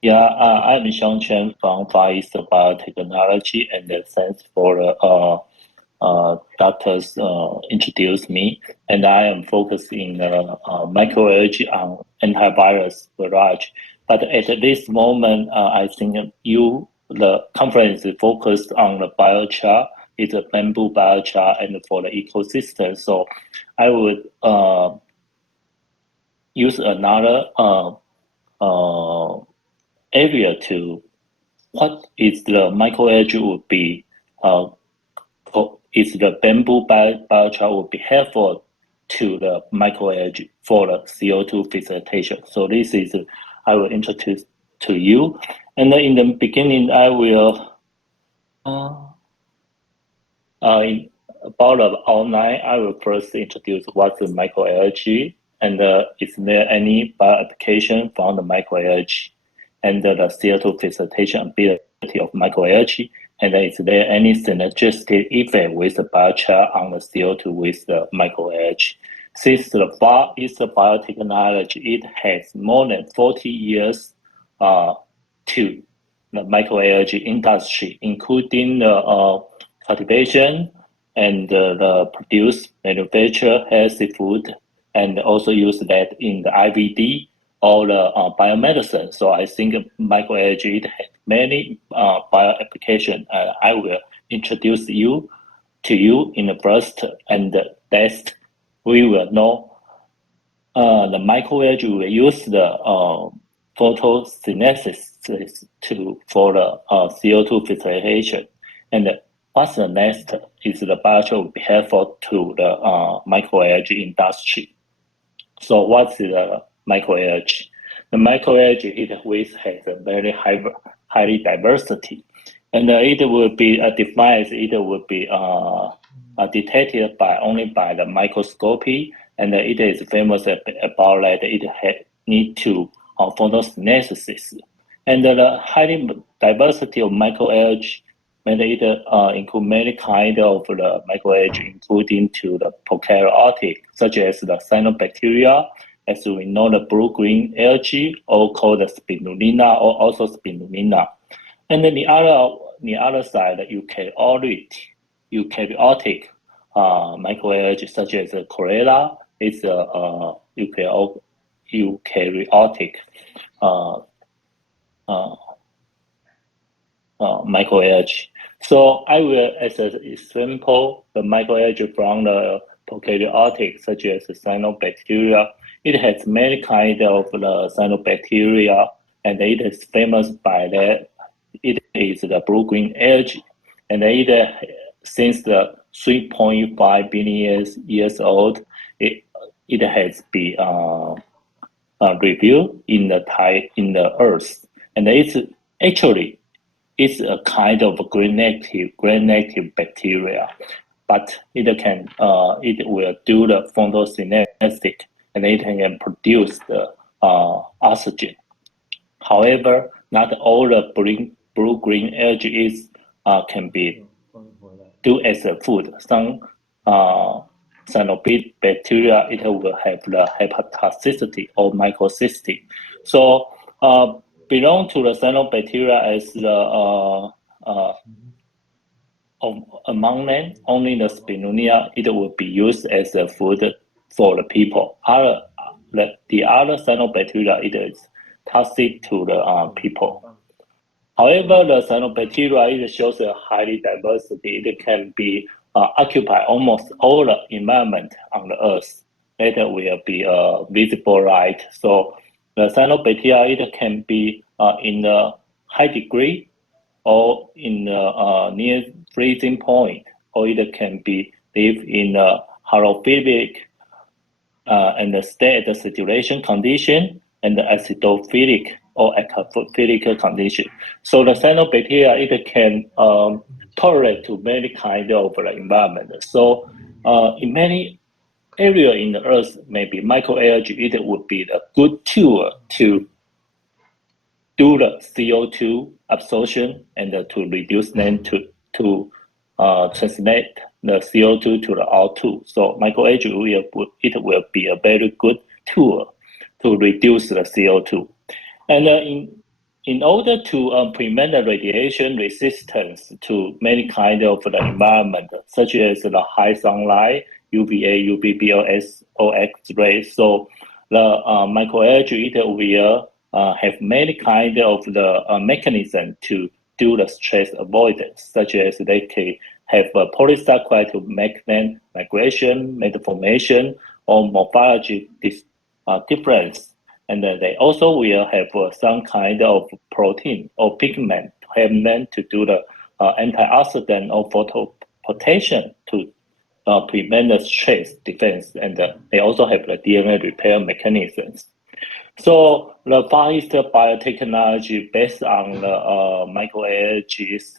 Yeah, I'm Yi-Hsiang Chen from Far East Biotechnology, and thanks for doctors introduce me. And I am focusing microalgae on antivirus barrage. But at this moment, I think the conference is focused on the biochar. It's a bamboo biochar and for the ecosystem. So I would use another area to what is the microalgae would be is the bamboo biochar would be helpful to the microalgae for the CO2 fixation. So this is I will introduce to you, and in the beginning I will in about our night I will first introduce what's the microalgae and is there any bio-application from the microalgae and the CO2 fixation ability of microalgae, and is there any synergistic effect with the biochar on the CO2 with the microalgae. Since the Far East biotechnology, it has more than 40 years to the microalgae industry, including the cultivation and the produce, manufacture healthy food, and also use that in the IVD or the biomedicine. So I think microalgae it has many bio-application. I will introduce you in the first, and next we will know the microalgae will use the photosynthesis for the CO2 fixation. And what's the next is the biochar will be helpful to the microalgae industry. So what's the microalgae? The microalgae it has a very highly diversity, and it will be defined. It will be detected only by the microscopy, and it is famous about that it need to photosynthesis, and the highly diversity of microalgae. And it include many kind of the microalgae, including to the prokaryotic, such as the cyanobacteria, as we know the blue-green algae, or called the spirulina, or also spirulina. And then the other side, eukaryotic microalgae, such as the chlorella, is a eukaryotic microalgae. So I will, as an example, the microalgae from the prokaryotic, such as the cyanobacteria. It has many kind of the cyanobacteria, and it is famous by that. It is the blue-green algae, and it since the 3.5 billion years old, it has been revealed in the earth, and it's actually it's a kind of gram-negative bacteria, but it will do the photosynthesis, and it can produce the oxygen. However, not all the blue-green algae can be do as a food. Some cyanobacteria it will have the hepatotoxicity or microcystic. So belong to the cyanobacteria as the among them, only the spirulina it will be used as a food for the people. The other cyanobacteria it is toxic to the people. However, the cyanobacteria it shows a highly diversity. It can be occupy almost all the environment on the earth. That will be visible light. So the cyanobacteria it can be in the high degree or in the near freezing point, or it can be live in a halophilic and stay at the saturation condition and the acidophilic or alkalophilic condition. So the cyanobacteria it can tolerate to many kind of environment. So in many area in the earth, maybe microalgae it would be a good tool to do the CO2 absorption and to reduce them to translate the CO2 to the O2. So microalgae it will be a very good tool to reduce the CO2. And in order to prevent the radiation resistance to many kind of the environment, such as the high sunlight, UVA, UVB, or X-ray, so the microalgae it will have many kind of the mechanism to do the stress avoidance, such as they can have a polysaccharide to make them migration, metaformation, or morphology difference. And they also will have some kind of protein or pigment to help them to do the antioxidant or photoprotection to prevent the stress defense. And they also have the DNA repair mechanisms. So the Far East biotechnology based on the microalgae's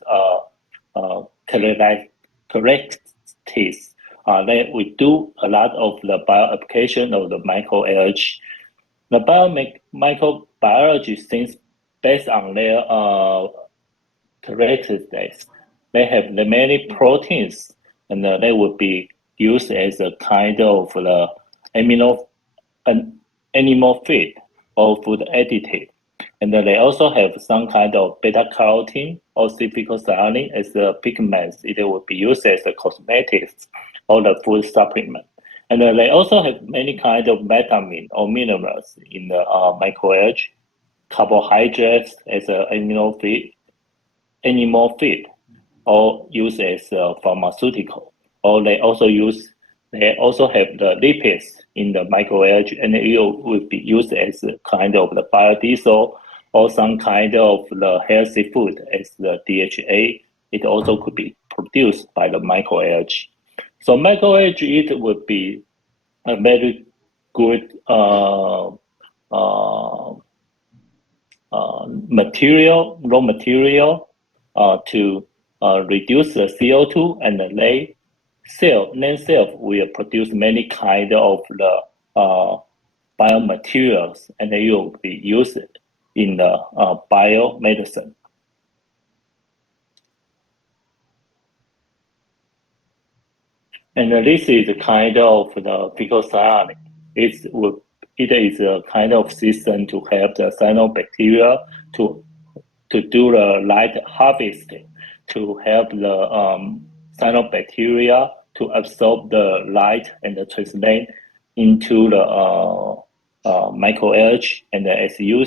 characteristics, that we do a lot of the bioapplication of the microalgae. The microbiology things based on their characteristics. They have the many proteins, and they would be used as a kind of the animal feed or food additive. And they also have some kind of beta carotene or sulfocyanidin as the pigments. It would be used as a cosmetics or the food supplement. And they also have many kind of vitamin or minerals in the microalgae, carbohydrates as an animal feed, or used as a pharmaceutical. Or they also have the lipids in the microalgae, and it will be used as a kind of the biodiesel or some kind of the healthy food as the DHA. It also could be produced by the microalgae. So microalgae it would be a very good raw material to reduce the CO2, and then cell will produce many kind of the biomaterials, and they will be used in the biomedicine. And this is a kind of the phycocyanide. It is a kind of system to help the cyanobacteria to do the light harvesting, to help the cyanobacteria to absorb the light and translate into the microalgae. And as you will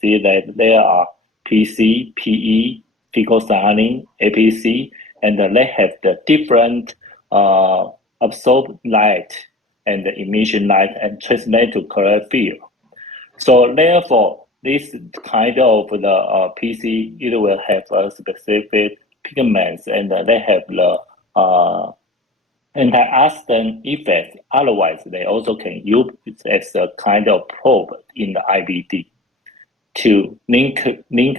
see that there are PC, PE, phycocyanin, APC, and they have the different absorb light and the emission light and translate to chlorophyll. So therefore, this kind of the PC, it will have a specific pigments, and they have the antioxidant effect. Otherwise, they also can use it as a kind of probe in the IVD to link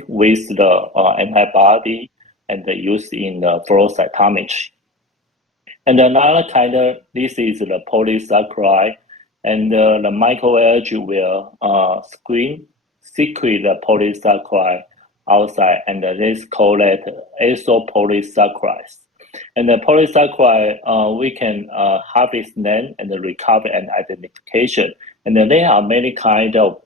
with the antibody and the use in the flow cytometry. And another kind of, this is the polysaccharide, and the microalgae will secrete the polysaccharide outside, and this called isopolysaccharides. And the polysaccharide, we can harvest them and recover and identification. And then there are many kind of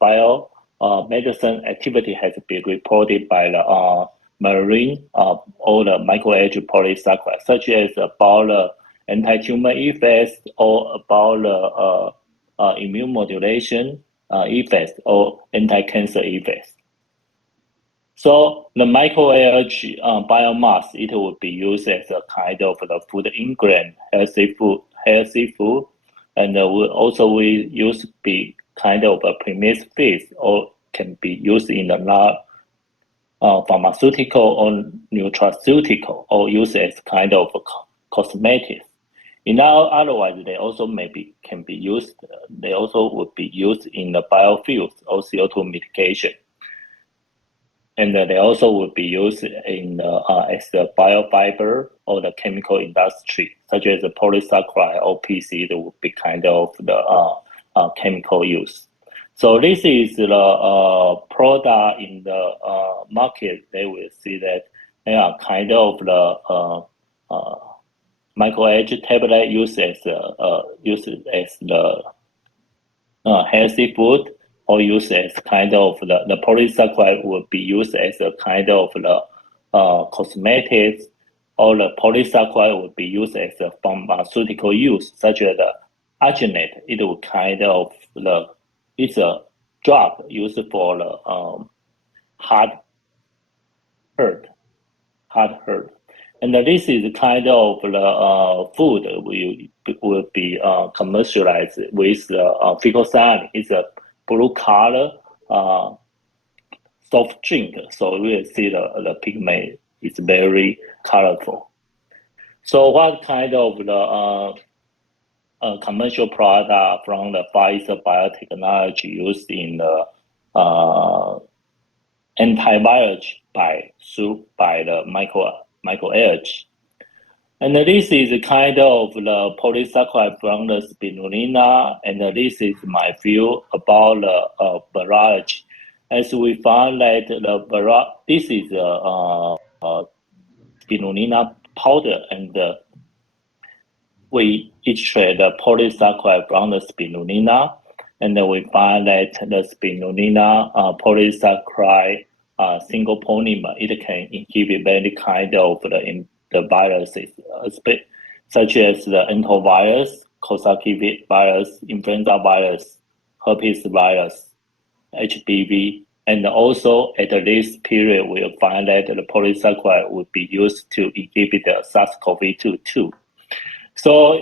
medicine activity has been reported by the marine or the microalgae polysaccharide, such as about the anti-tumor effects or about the immune modulation effects or anti-cancer effects. So the microalgae biomass, it would be used as a kind of the food ingredient, healthy food, and will also use be kind of a premise feed, or can be used in the pharmaceutical or nutraceutical, or used as kind of cosmetics. Otherwise, they also can be used. They also would be used in the biofuels or CO2 mitigation, and they also would be used in as the biofiber or the chemical industry, such as the polysaccharide or PC. That would be kind of the chemical use. So this is the product in the market. They will see that they are kind of the microalgae tablet used as the healthy food, or used as kind of the polysaccharide would be used as a kind of the cosmetics, or the polysaccharide would be used as a pharmaceutical use, such as the arginate. It would kind of it's a drug used for the heart hurt. And this is kind of the food will be commercialized with fixation. It's a blue color soft drink, so we will see the pigment is very colorful. So what kind of the commercial product from the Pfizer biotechnology used in the antivirus by the microalgae? And this is kind of the polysaccharide from the spirulina, and this is my view about the biology. As we found that this is spirulina powder, and we extract the polysaccharide from the spirulina, and we find that the spirulina polysaccharide single polymer, it can inhibit many kind of the viruses, such as the enterovirus, Coxsackie virus, influenza virus, herpes virus, HPV, and also at this period we'll find that the polysaccharide would be used to inhibit the SARS-CoV-2 too. So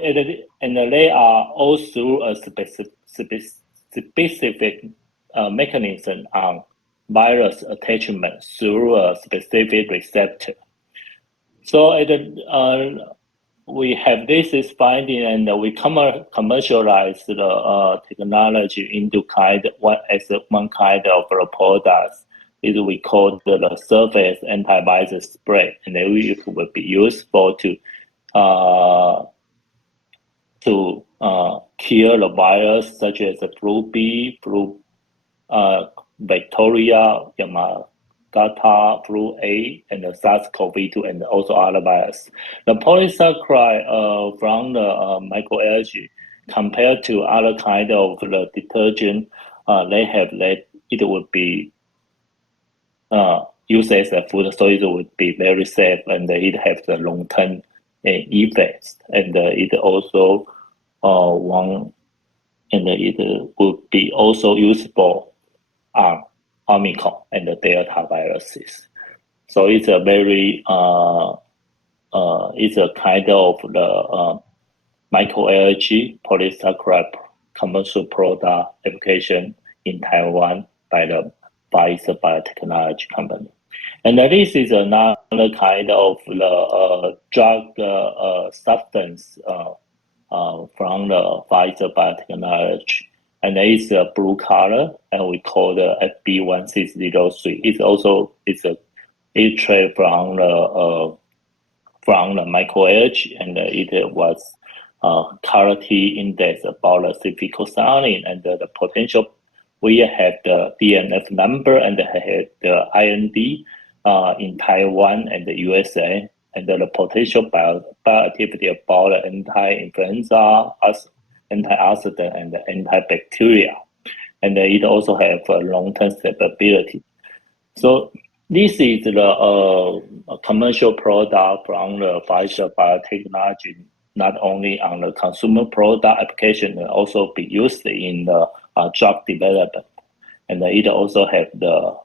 and they are all through a specific mechanism on virus attachment through a specific receptor. So we have this finding, and we commercialize the technology into one kind of a product. Is we call the surface antivirus spray, and it will be useful to kill the virus such as the flu B, flu bacteria, Yamagata, flu A, and the SARS-CoV-2, and also other viruses. The polysaccharide from the microalgae, compared to other kind of the detergent, it would be used as a food, so it would be very safe, and it has the long-term effects, and it also it would be also useful on Omicron and the Delta viruses. So it's a very it's a kind of the microalgae polysaccharide commercial product application in Taiwan by the Pfizer biotechnology company. And this is another kind of the drug substance from the Pfizer biotechnology, and it's a blue color, and we call the FB1603. It's a extract from the microalgae, and it was color T index about the cyclosalin, and the potential. We have the DNF number, and have the IND in Taiwan and the USA, and the potential bioactivity about the anti-influenza, antioxidant, and antibacterial, and it also have a long-term stability. So this is the commercial product from the Pfizer biotechnology, not only on the consumer product application, it also be used in the drug development, and it also have the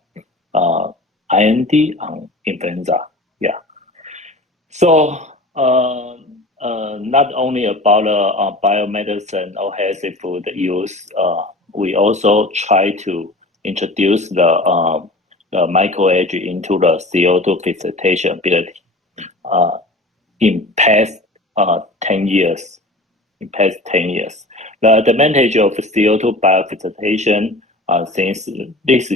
IND on influenza. Yeah. So not only about biomedicine or healthy food use, we also try to introduce the microalgae into the CO2 fixation ability in past 10 years. The advantage of CO2 biofixation, since this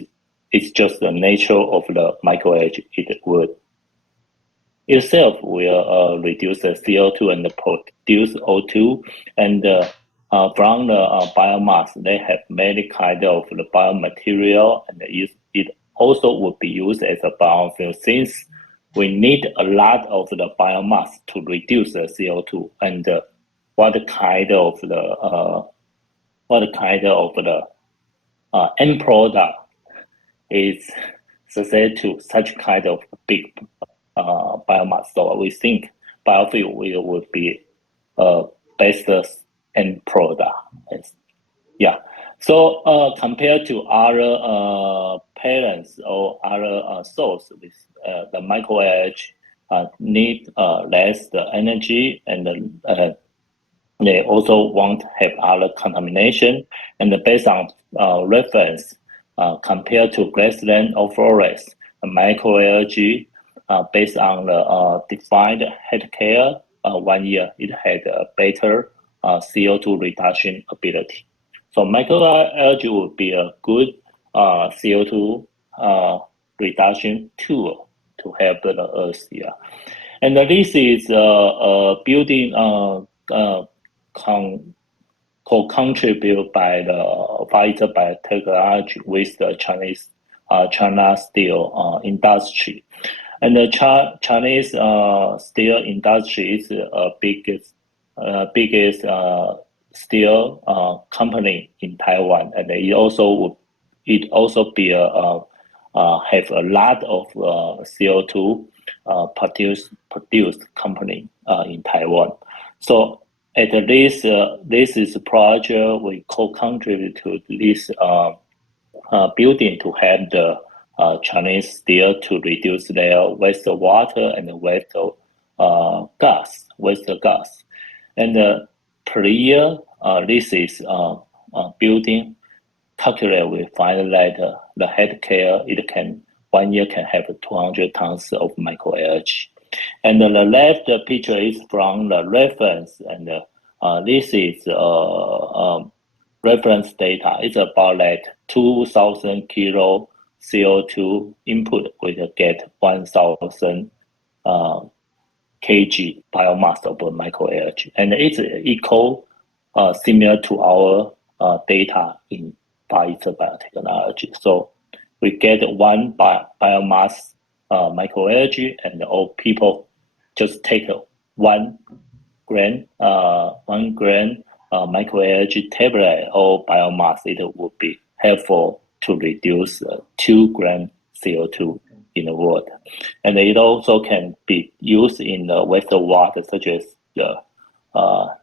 is just the nature of the microalgae, it would itself will reduce the CO2 and produce O2, and from the biomass, they have many kind of the biomaterial, and it also would be used as a biofuel, since we need a lot of the biomass to reduce the CO2, and what kind of the end product is success to such kind of big biomass. So we think biofuel will be best end product. Yeah. So compared to other parents or other source with the microalgae need less the energy, and they also won't have other contamination. And based on reference, compared to grassland or forest, microalgae based on the defined healthcare 1 year, it had a better CO2 reduction ability. So microalgae would be a good CO2 reduction tool to help the Earth here. And this is building co-contribute by the Pfizer Biotechnology with the China steel industry. And the Chinese steel industry is biggest steel company in Taiwan, and it also be have a lot of CO2 produced company in Taiwan. So at least this is a project we co-contribute to this building to help the Chinese steel to reduce their waste water and waste gas. And per year, this is building calculate. We find that the healthcare, it can 1 year can have 200 tons of microalgae. And the left picture is from the reference, and this is reference data. It's about that 2,000 kilo CO2 input, we get 1,000 kg biomass of microalgae, and it's equal similar to our data in Pfizer Biotechnology. So we get one biomass microalgae, and all people just take 1 gram microalgae tablet or biomass. It would be helpful to reduce 2 gram CO2 in the water. And it also can be used in the wastewater, such as the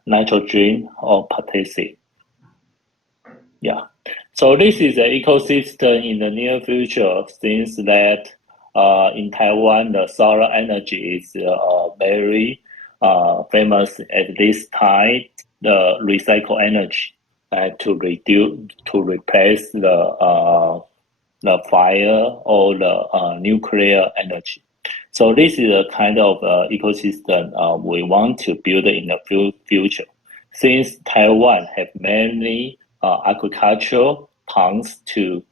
nitrogen or potassium. Yeah. So this is an ecosystem in the near future, since that in Taiwan, the solar energy is very famous at this time. The recycle energy to replace the fire or the nuclear energy. So this is a kind of ecosystem we want to build in the future. Since Taiwan have many agricultural ponds to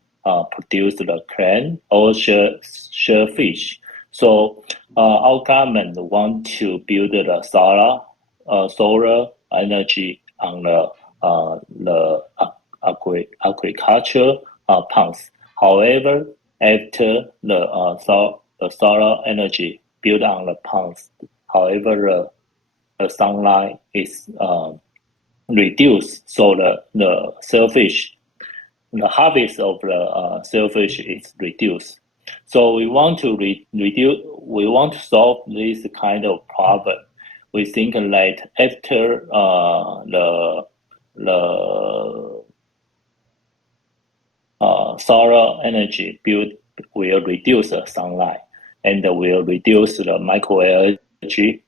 produce the crane or shellfish, so our government want to build the solar energy on the agriculture ponds. However, after the solar energy built on the ponds, however, the sunlight is reduced, so the shellfish, the harvest of the shellfish is reduced. So we want to we want to solve this kind of problem. We think that after the solar energy built will reduce the sunlight and will reduce the microalgae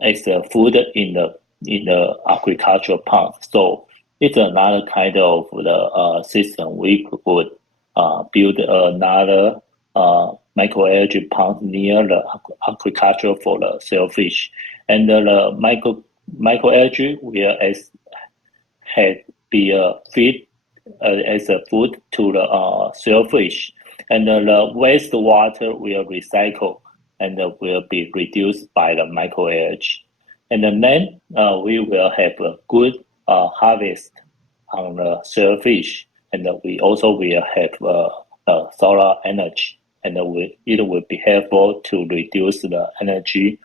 as a food in the agricultural pond. So it's another kind of the system. We could build another microalgae pond near the agriculture for the shellfish, and the microalgae will be a feed as a food to the shellfish, and the wastewater will recycle and will be reduced by the microalgae, and then we will have a good harvest on the shellfish, and we also will have solar energy, and it will be helpful to reduce the energy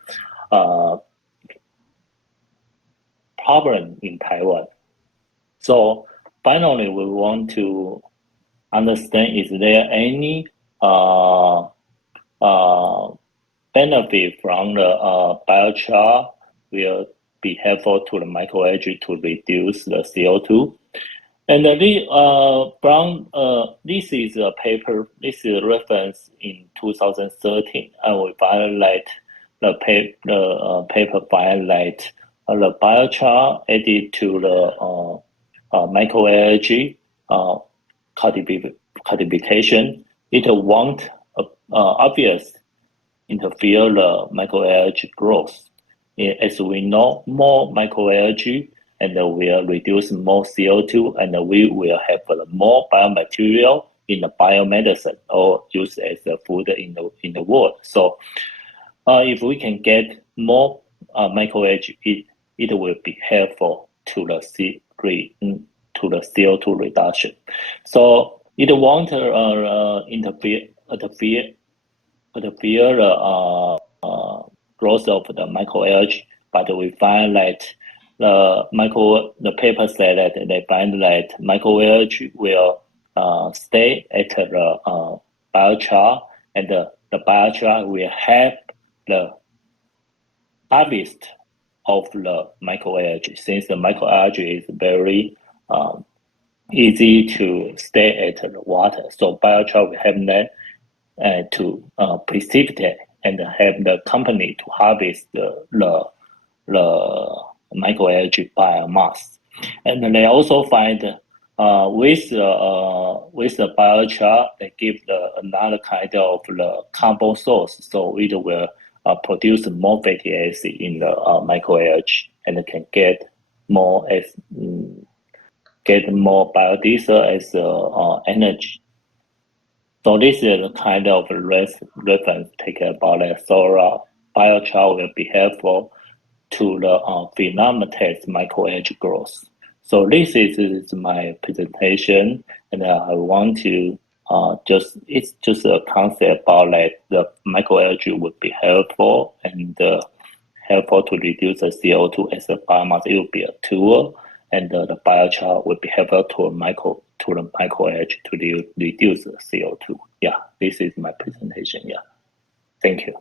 problem in Taiwan. So finally, we want to understand, is there any benefit from the biochar will be helpful to the microalgae to reduce the CO2. And this is a paper, this is a reference in 2013. I will highlight the paper highlight the biochar added to the microalgae cultivation. It won't obvious interfere the microalgae growth. As we know, more microalgae and will reduce more CO2, and we will have more biomaterial in the biomedicine or used as a food in the world. So if we can get more microalgae, it will be helpful to the CO2 reduction. So it won't interfere the growth of the microalgae, but we find that the paper said that they find that microalgae will stay at the biochar, and the biochar will have the harvest of the microalgae, since the microalgae is very easy to stay at the water. So biochar will have that to precipitate and have the company to harvest the microalgae biomass. And they also find with the biochar, they give another kind of the carbon source, so it will produce more fatty acid in the microalgae, and can get more biodiesel as energy. So this is the kind of reference taken about that. So biochar will be helpful to the phenometric microalgae growth. So this is my presentation, and I want to it's just a concept about like the microalgae would be helpful and helpful to reduce the CO2 as a biomass. It would be a tool, and the biochar would be helpful to the microalgae to reduce the CO2. Yeah, this is my presentation. Yeah, thank you.